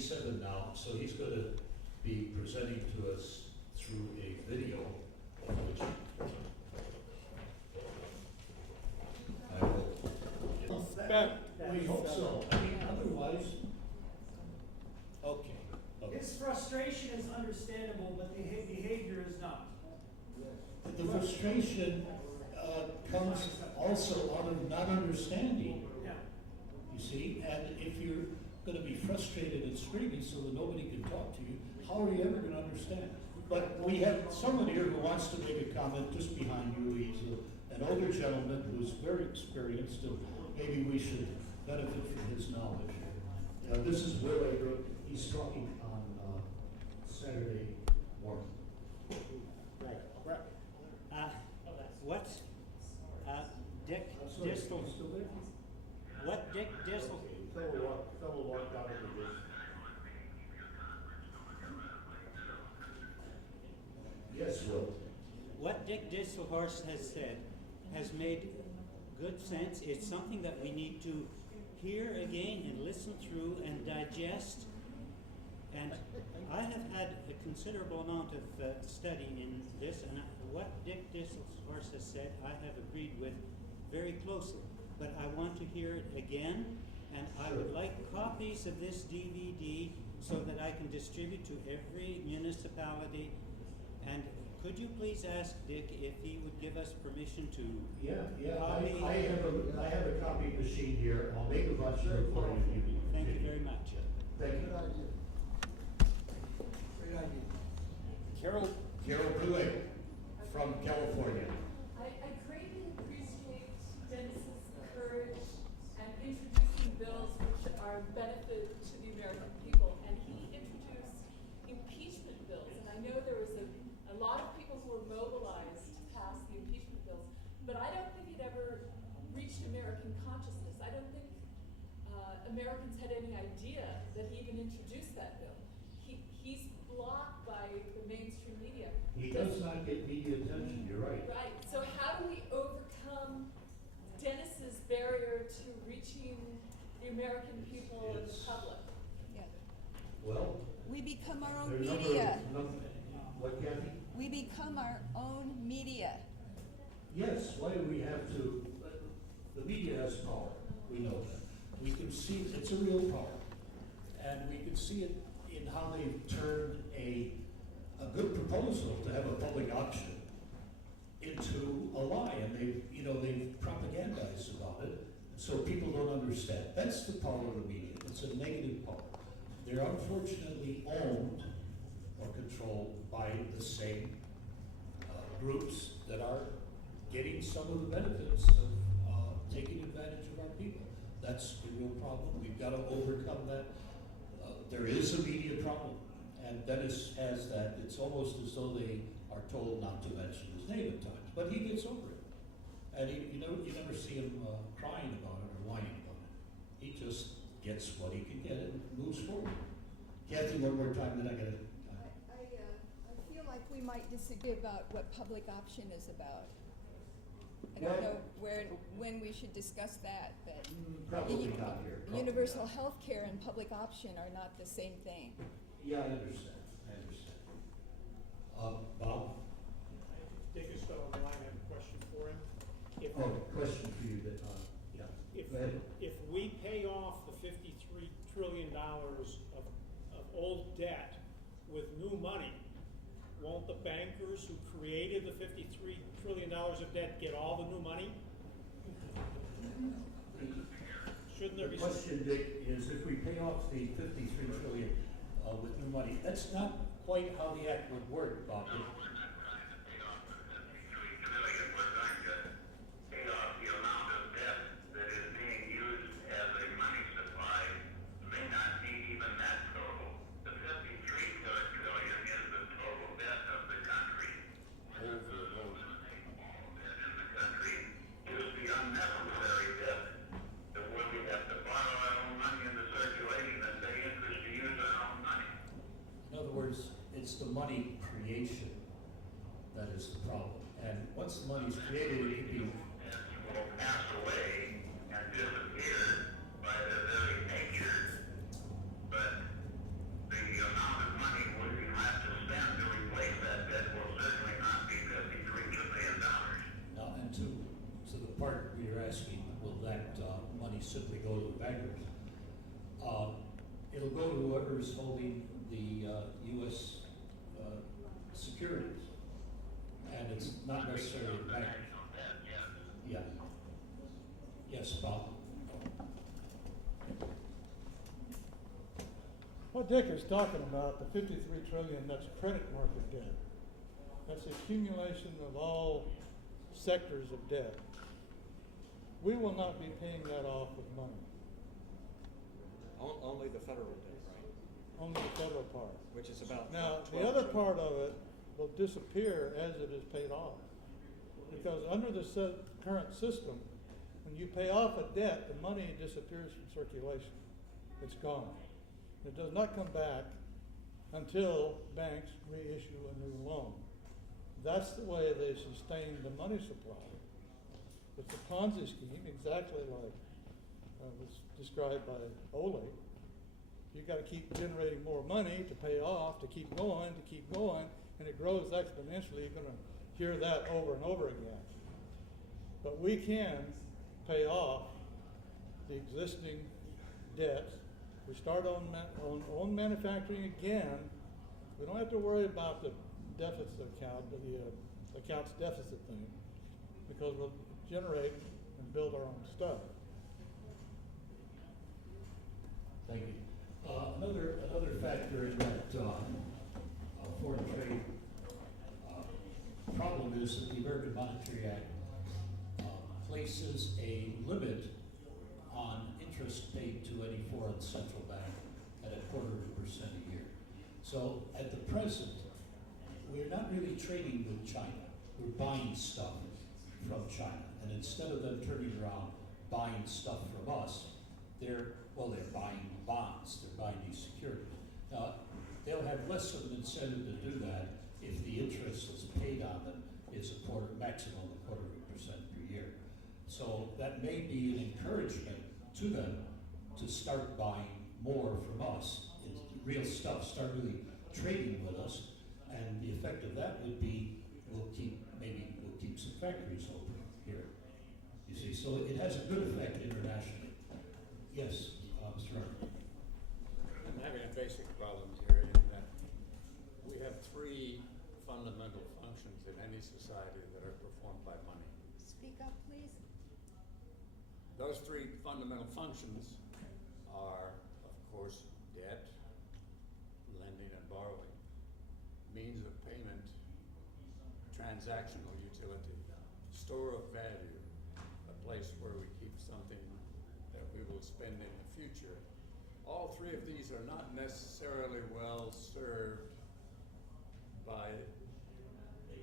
87 now, so he's going to be presenting to us through a video, which I will. We hope so. I mean, otherwise, okay. His frustration is understandable, but the behavior is not. The frustration comes also out of not understanding. Yeah. You see, and if you're going to be frustrated and screaming so that nobody can talk to you, how are you ever going to understand? But we have someone here who wants to make a comment just behind you. He's an older gentleman who's very experienced, and maybe we should benefit from his knowledge. This is Will Ager. He's talking on Saturday morning. Right. What? Dick Distel. What Dick Distel? Fellow walked out of the list. Yes, Will. What Dick Distelhorst has said has made good sense. It's something that we need to hear again and listen through and digest. And I have had a considerable amount of study in this, and what Dick Distelhorst has said, I have agreed with very closely. But I want to hear it again, and I would like copies of this DVD so that I can distribute to every municipality. And could you please ask Dick if he would give us permission to copy? I have a copy machine here. I'll make a bunch for you. Thank you very much. Thank you. Great idea. Carol Brule from California. I greatly appreciate Dennis's courage and introducing bills which are a benefit to the American people. And he introduced impeachment bills. And I know there was a lot of people who were mobilized to pass the impeachment bills. But I don't think it ever reached American consciousness. I don't think Americans had any idea that he even introduced that bill. He's blocked by the mainstream media. He does not get media attention, you're right. Right. So how do we overcome Dennis's barrier to reaching the American people and the public? Yeah. Well, We become our there own are a number media. what, Kathy? We become our own media. Yes, why do we have to? The media has power. We know that. We can see it's a real power, and we can see it in how they've turned a good proposal to have a public auction into a lie, and they've propagandized about it, so people don't understand. That's the power of the media. It's a negative power. They're unfortunately owned or controlled by the same groups that are getting some of the benefits of taking advantage of our people. That's the real problem. We've got to overcome that. There is a media problem, and Dennis has that. It's almost as though they are told not to mention his name at times, but he gets over it. And you never see him crying about it or whining about it. He just gets what he can get and moves forward. Kathy, one more time, then I got to. I feel like we might disagree about what public option is about. I don't know when we should discuss that, but Probably not here. Probably universal not. health care and public option are not the same thing. Yeah, I understand. Bob? Dick is still on the line. I have a question for him. Question for you that, yeah. Go ahead. If we pay off the $53 trillion of old debt with new money, won't the bankers who created the $53 trillion of debt get all the new money? Shouldn't there be? The question, Dick, is if we pay off the $53 trillion with new money, that's not quite how the act would work, Bob. It's the money creation that is the problem. And once the money's created, it can be will pass away and disappear by their very nature. But whoever's holding the US securities. And it's not necessarily a bank. Yeah. Yes, Bob? What Dick is talking about, the 53 trillion, that's credit market debt. That's the accumulation of all sectors of debt. We will not be paying that off with money, Only the federal debt, right? only the federal part. Which is about Now, 12 the other trillion. part of it will disappear as it is paid off. Because under the current system, when you pay off a debt, the money disappears from circulation. It's gone. It does not come back until banks reissue a new loan. That's the way they sustain the money supply. It's a Ponzi scheme, exactly like was described by Ole. You got to keep generating more money to pay off, to keep going, and it grows exponentially. You're going to hear that over and over again. But we can pay off the existing debts. We start on manufacturing again. We don't have to worry about the deficit account, the accounts deficit thing, because we'll generate and build our own stuff. Thank you. Another factor in that foreign trade problem is that the American Monetary Act places a limit on interest paid to any foreign central bank at 0.25% a year. So at the present, we're not really trading with China. We're buying stuff from China. And instead of them turning around buying stuff from us, they're buying bonds, they're buying these securities. Now, they'll have less of an incentive to do that if the interest that's paid on them is maximum 0.25% per year. So that may be an encouragement to them to start buying more from us. It's real stuff, start really trading with us, and the effect of that would be we'll keep some factories open here. You see, so it has a good effect internationally. Yes, Mr. Ryan. I'm having a basic problem here in that we have three fundamental functions in any society that are performed by money. Speak up, please. Those three fundamental functions are, of course, debt, lending and borrowing, means of payment, transactional utility, store of value, a place where we keep something that we will spend in the future. All three of these are not necessarily well served by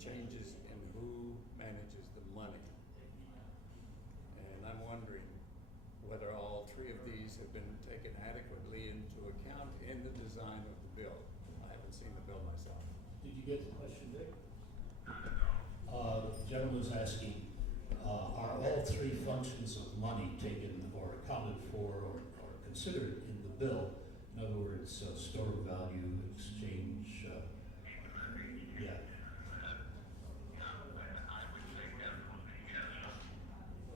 changes in who manages the money. And I'm wondering whether all three of these have been taken adequately into account in the design of the bill. I haven't seen the bill myself. Did you get the question, Dick? The gentleman's asking, are all three functions of money taken or accounted for or considered in the bill? In other words, store of value, exchange, yeah.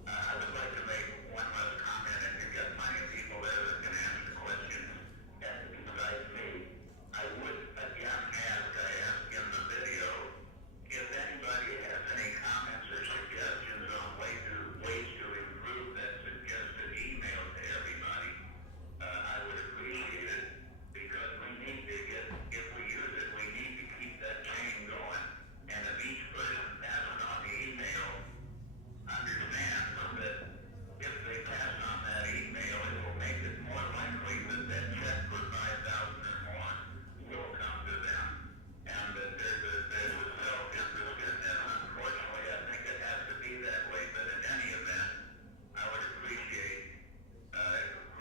I would like to make one other comment, and you've got plenty of people there that can answer questions besides me. I would again ask, I asked in the video, if anybody has any comments or suggestions on ways to improve that suggested email to everybody, I would appreciate it, because we need to get, if we use it, we need to keep that chain going. And if each person passes on the email, understand that if they pass on that email, it will make it more likely that that check for 5,000 or more will come to them, and that there's a self-interest in this. Unfortunately, I think it has to be that way, but in any event, I would appreciate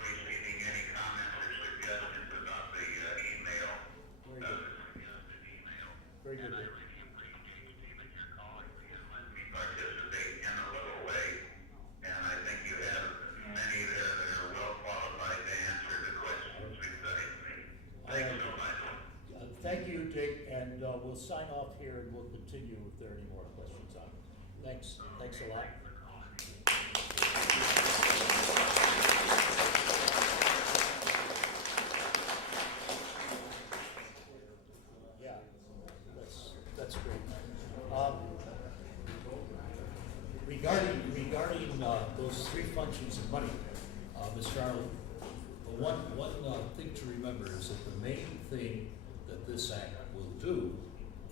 receiving any comments or suggestions about the email, Very the good. suggested email. Very good. And I really appreciate, Stephen, your calling me and letting me participate in a little way. And I think you have many there that are well qualified to answer the questions besides me. Thanks so much. Thank you, Dick, and we'll sign off here and we'll continue if there are any more questions on it. Thanks a lot. regarding those three functions of money, Mr. Arnold, one thing to remember is that the main thing that this act will do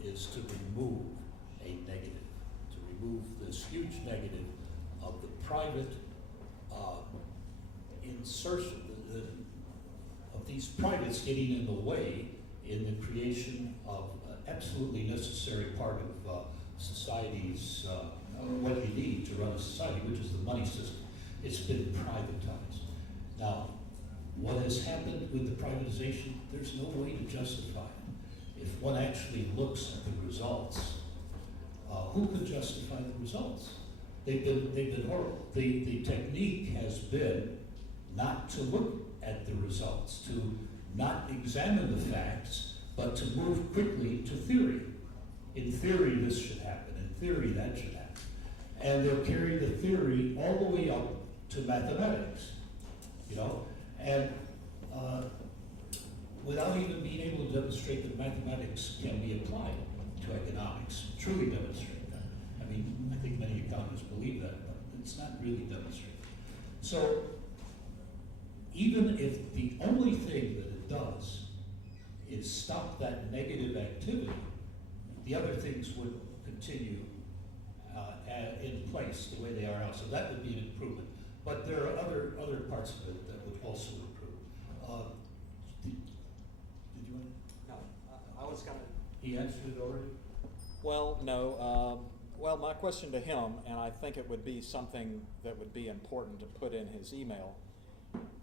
is to remove a negative, to remove this huge negative of the private insertion, of these privates getting in the way in the creation of an absolutely necessary part of society's, what you need to run a society, which is the money system. It's been privatized. Now, what has happened with the privatization, there's no way to justify it. If one actually looks at the results, who could justify the results? They've been horrible. The technique has been not to look at the results, to not examine the facts, but to move quickly to theory. In theory, this should happen. In theory, that should happen. And they'll carry the theory all the way up to mathematics, you know? And without even being able to demonstrate that mathematics can be applied to economics, truly demonstrate that. I mean, I think many economists believe that, but it's not really demonstrated. So, even if the only thing that it does is stop that negative activity, the other things would continue in place the way they are now. So that would be an improvement. But there are other parts of it that would also improve. Did you want to? No, I was kind of. He answered it already? Well, no. Well, my question to him, and I think it would be something that would be important to put in his email,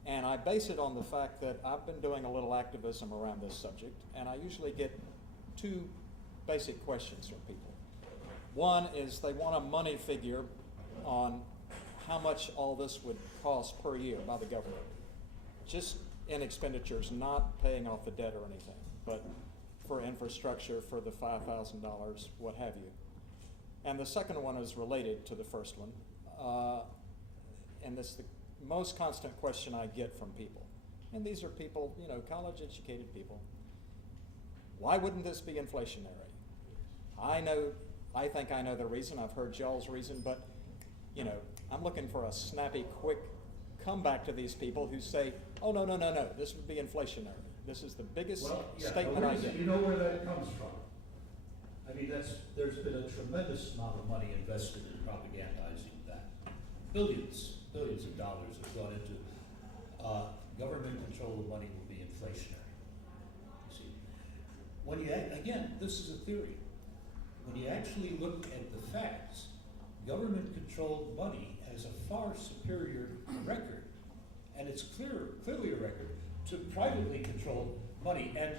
and I base it on the fact that I've been doing a little activism around this subject, and I usually get two basic questions from people. One is they want a money figure on how much all this would cost per year by the government, just in expenditures, not paying off the debt or anything, but for infrastructure, for the $5,000, what have you. And the second one is related to the first one, and this is the most constant question I get from people. And these are people, you know, college-educated people. Why wouldn't this be inflationary? I think I know the reason. I've heard y'all's reason, but, you know, I'm looking for a snappy, quick comeback to these people who say, oh, no, this would be inflationary. This is the biggest statement I get. You know where that comes from. I mean, there's been a tremendous amount of money invested in propagandizing that. Billions of dollars have gone into government control of money will be inflationary. See, when you again, this is a theory. When you actually look at the facts, government-controlled money has a far superior record, and it's clearly a record to privately controlled money. And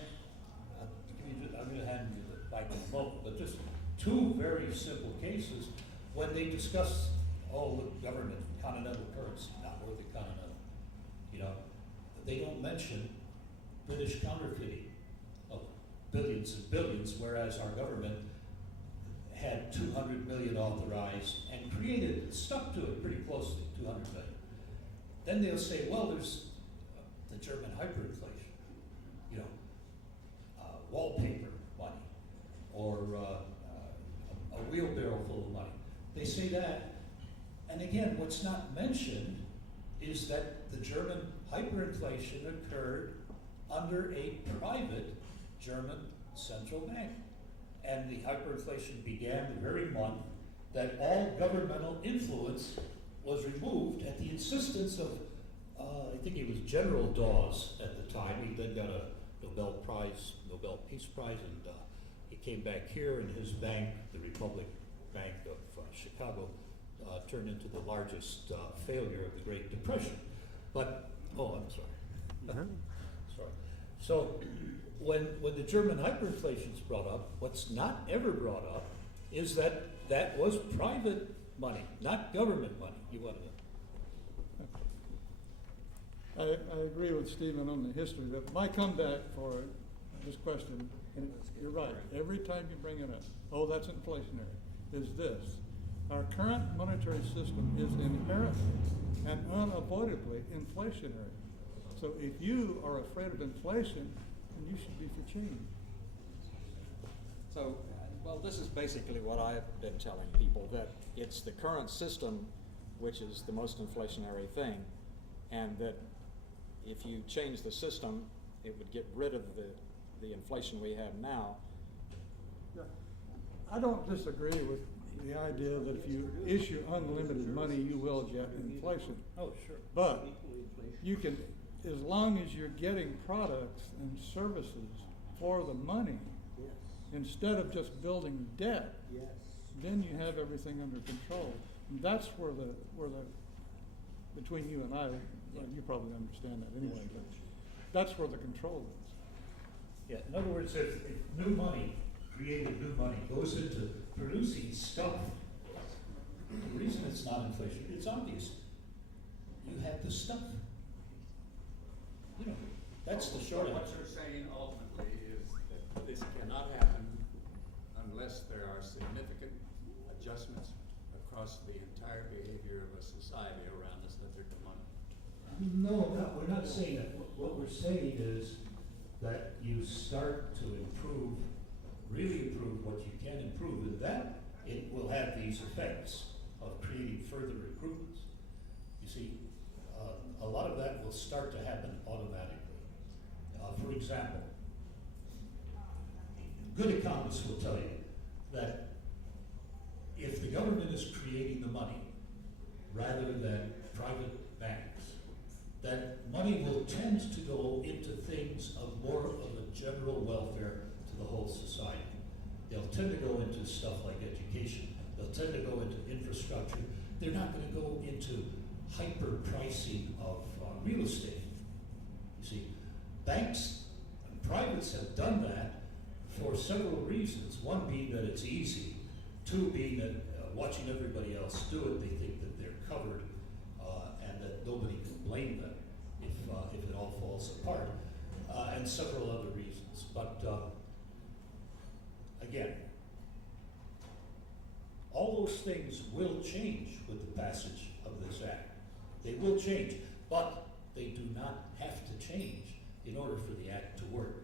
I'm going to hand you the mic in a moment, but just two very simple cases when they discuss, look, government, continental currency, not worth the continental. You know, they don't mention British counterfeiting of billions and billions, whereas our government had 200 million authorized and stuck to it pretty closely, 200 million. Then they'll say, well, there's the German hyperinflation, you know, wallpaper money, or a wheelbarrow full of money. They say that, and again, what's not mentioned is that the German hyperinflation occurred under a private German central bank. And the hyperinflation began the very month that all governmental influence was removed at the insistence of, I think it was General Dawes at the time. He then got a Nobel Peace Prize, and he came back here, and his bank, the Republic Bank of Chicago, turned into the largest failure of the Great Depression. But, I'm sorry. Sorry. So, when the German hyperinflation is brought up, what's not ever brought up is that was private money, not government money. You want to? I agree with Stephen on the history, but my comeback for this question, and you're right, every time you bring it up, that's inflationary, is this. Our current monetary system is inherently and unavoidably inflationary. So if you are afraid of inflation, then you should be for change. So Well, this is basically what I've been telling people, that it's the current system which is the most inflationary thing, and that if you change the system, it would get rid of the inflation we have now. Yeah. I don't disagree with the idea that if you issue unlimited money, you will get inflation. Oh, sure. But you can, as long as you're getting products and services for the money, instead of just building debt, then you have everything under control. And that's where the between you and I, well, you probably understand that anyway, but that's where the control is. Yeah, in other words, if new money, created new money, goes into producing stuff, the reason it's not inflation, it's obvious. You have the stuff. You know, that's the short What answer. you're saying ultimately is that this cannot happen unless there are significant adjustments across the entire behavior of a society around the subject of money. No, we're not saying that. What we're saying is that you start to improve, really improve what you can improve, and that it will have these effects of creating further recruitments. You see, a lot of that will start to happen automatically. For example, good economists will tell you that if the government is creating the money rather than private banks, that money will tend to go into things of more of a general welfare to the whole society. They'll tend to go into stuff like education. They'll tend to go into infrastructure. They're not going to go into hyper pricing of real estate. You see, banks and privates have done that for several reasons. One being that it's easy. Two being that watching everybody else do it, they think that they're covered and that nobody can blame them if it all falls apart, and several other reasons. But again, all those things will change with the passage of this act. They will change, but they do not have to change in order for the act to work.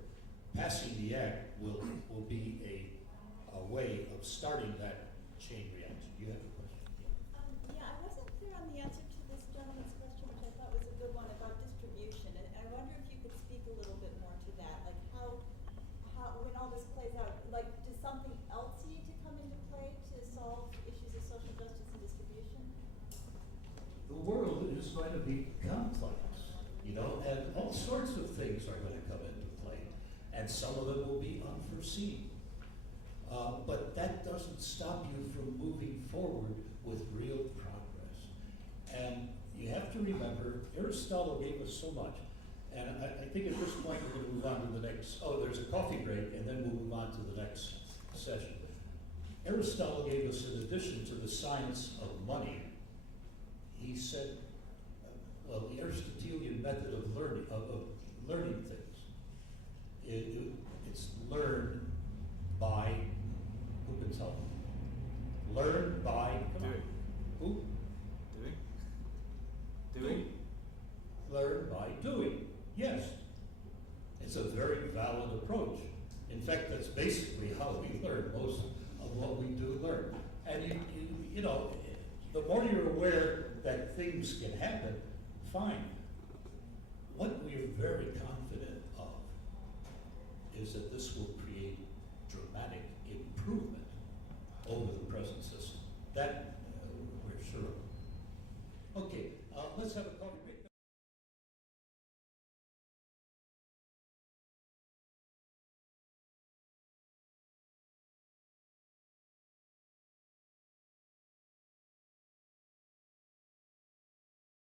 Passing the act will be a way of starting that chain reaction. You have a question? Yeah, I wasn't clear on the answer to this gentleman's question, which I thought was a good one about distribution. And I wonder if you could speak a little bit more to that. Like how when all this plays out, like does something else need to come into play to solve issues of social justice and distribution? The world is going to be complex, you know, and all sorts of things are going to come into play, and some of them will be unforeseen. But that doesn't stop you from moving forward with real progress. And you have to remember, Aristotle gave us so much. And I think at this point we're going to move on to the next, there's a coffee break, and then we'll move on to the next session. Aristotle gave us, in addition to the science of money, he said, the Aristotelian method of learning things. It's learned by, who can tell me? Learn by, come on. Who? Doing. Learn by doing. Yes. It's a very valid approach. In fact, that's basically how we learn most of what we do learn. And you know, the more you're aware that things can happen, fine. What we are very confident of is that this will create dramatic improvement over the present system. That